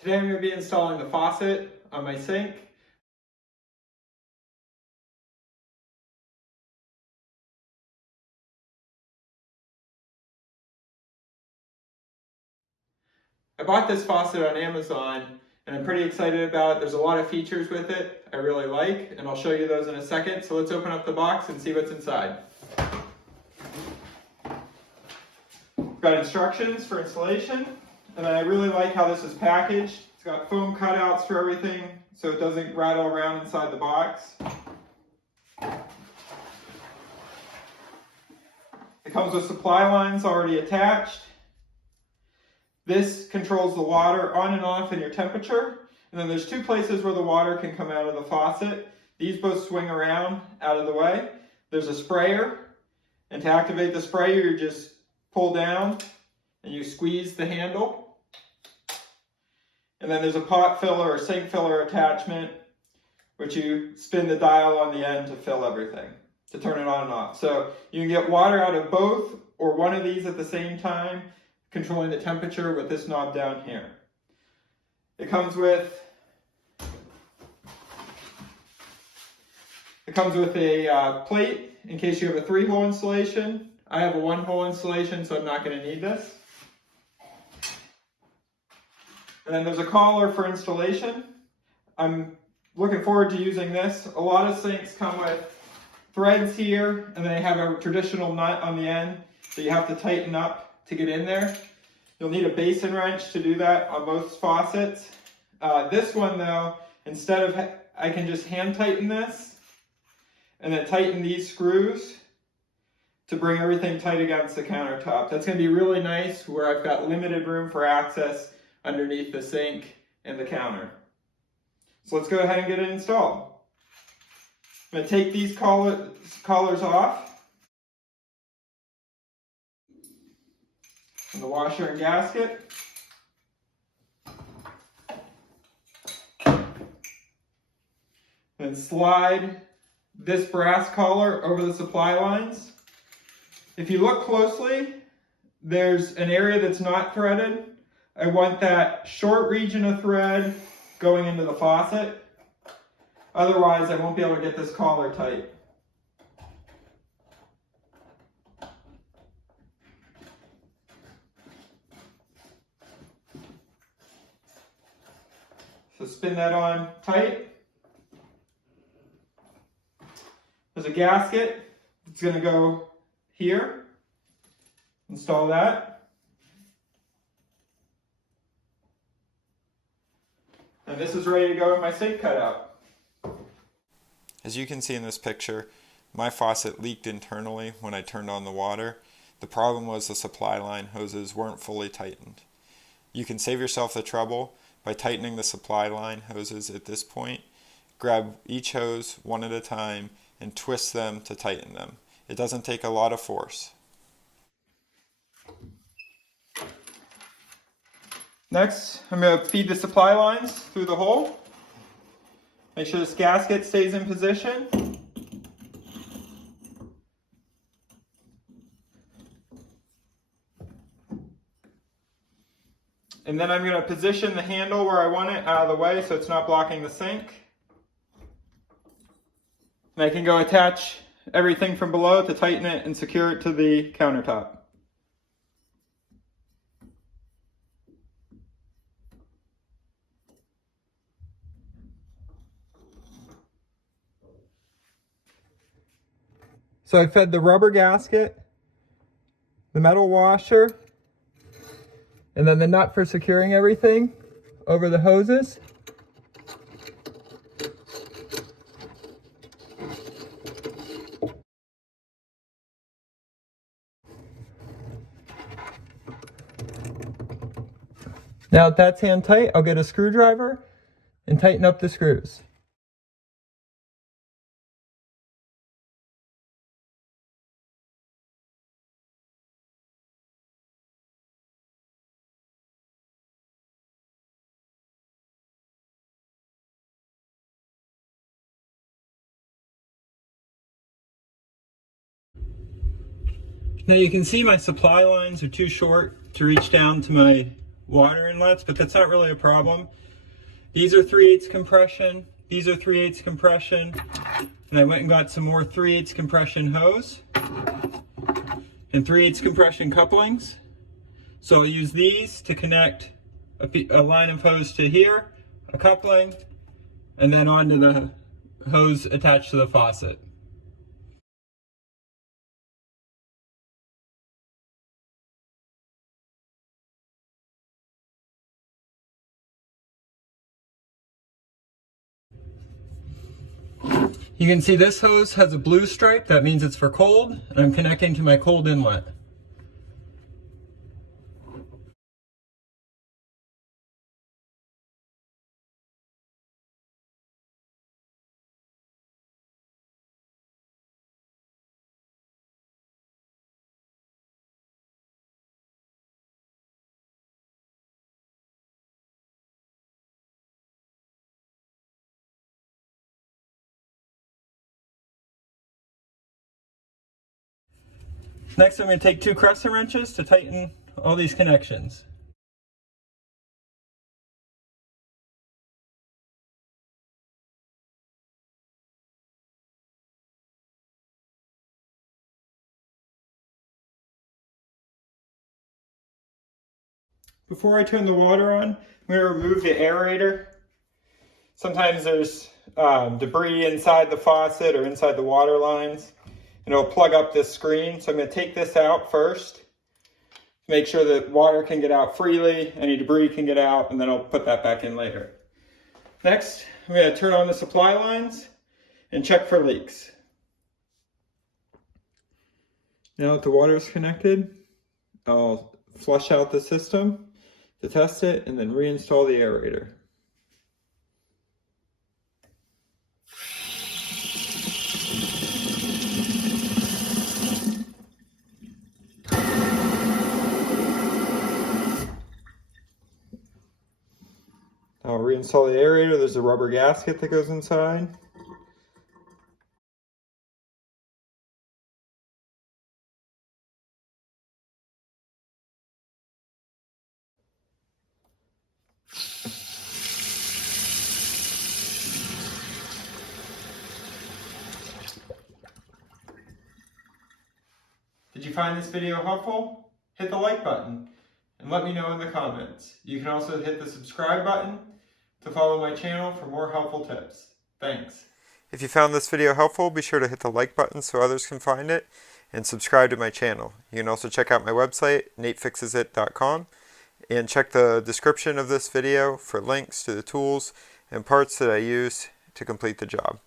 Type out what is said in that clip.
Today I'm going to be installing the faucet on my sink. I bought this faucet on Amazon and I'm pretty excited about it. There's a lot of features with it I really like, and I'll show you those in a second. So let's open up the box and see what's inside. We've got instructions for installation, and I really like how this is packaged. It's got foam cutouts for everything so it doesn't rattle around inside the box. It comes with supply lines already attached. This controls the water on and off and your temperature. And then there's two places where the water can come out of the faucet. These both swing around out of the way. There's a sprayer, and to activate the sprayer you just pull down and you squeeze the handle. And then there's a pot filler or sink filler attachment, which you spin the dial on the end to fill everything, to turn it on and off. So you can get water out of both or one of these at the same time, controlling the temperature with this knob down here. It comes with a plate in case you have a 3-hole installation. I have a 1-hole installation, so I'm not going to need this. And then there's a collar for installation. I'm looking forward to using this. A lot of sinks come with threads here, and they have a traditional nut on the end that you have to tighten up to get in there. You'll need a basin wrench to do that on most faucets. This one though, instead of, I can just hand tighten this and then tighten these screws to bring everything tight against the countertop. That's going to be really nice where I've got limited room for access underneath the sink and the counter. So let's go ahead and get it installed. I'm going to take these collars off. And the washer and gasket. Then slide this brass collar over the supply lines. If you look closely, there's an area that's not threaded. I want that short region of thread going into the faucet. Otherwise, I won't be able to get this collar tight. So spin that on tight. There's a gasket. It's going to go here. Install that. And this is ready to go in my sink cutout. As you can see in this picture, my faucet leaked internally when I turned on the water. The problem was the supply line hoses weren't fully tightened. You can save yourself the trouble by tightening the supply line hoses at this point. Grab each hose one at a time and twist them to tighten them. It doesn't take a lot of force. Next, I'm going to feed the supply lines through the hole. Make sure this gasket stays in position. And then I'm going to position the handle where I want it out of the way so it's not blocking the sink. And I can go attach everything from below to tighten it and secure it to the countertop. So I fed the rubber gasket, the metal washer, and then the nut for securing everything over the hoses. Now if that's hand tight, I'll get a screwdriver and tighten up the screws. Now you can see my supply lines are too short to reach down to my water inlets, but that's not really a problem. These are 3/8 compression, these are 3/8 compression, and I went and got some more 3/8 compression hose and 3/8 compression couplings. So I'll use these to connect a line of hose to here, a coupling, and then onto the hose attached to the faucet. You can see this hose has a blue stripe, that means it's for cold, and I'm connecting to my cold inlet. Next, I'm going to take 2 crescent wrenches to tighten all these connections. Before I turn the water on, I'm going to remove the aerator. Sometimes there's debris inside the faucet or inside the water lines, and it'll plug up this screen. So I'm going to take this out first, make sure that water can get out freely, any debris can get out, and then I'll put that back in later. Next, I'm going to turn on the supply lines and check for leaks. Now that the water is connected, I'll flush out the system to test it and then reinstall the aerator. I'll reinstall the aerator. There's a rubber gasket that goes inside. Did you find this video helpful? Hit the like button and let me know in the comments. You can also hit the subscribe button to follow my channel for more helpful tips. Thanks. If you found this video helpful, be sure to hit the like button so others can find it, and subscribe to my channel. You can also check out my website, natefixesit.com, and check the description of this video for links to the tools and parts that I use to complete the job.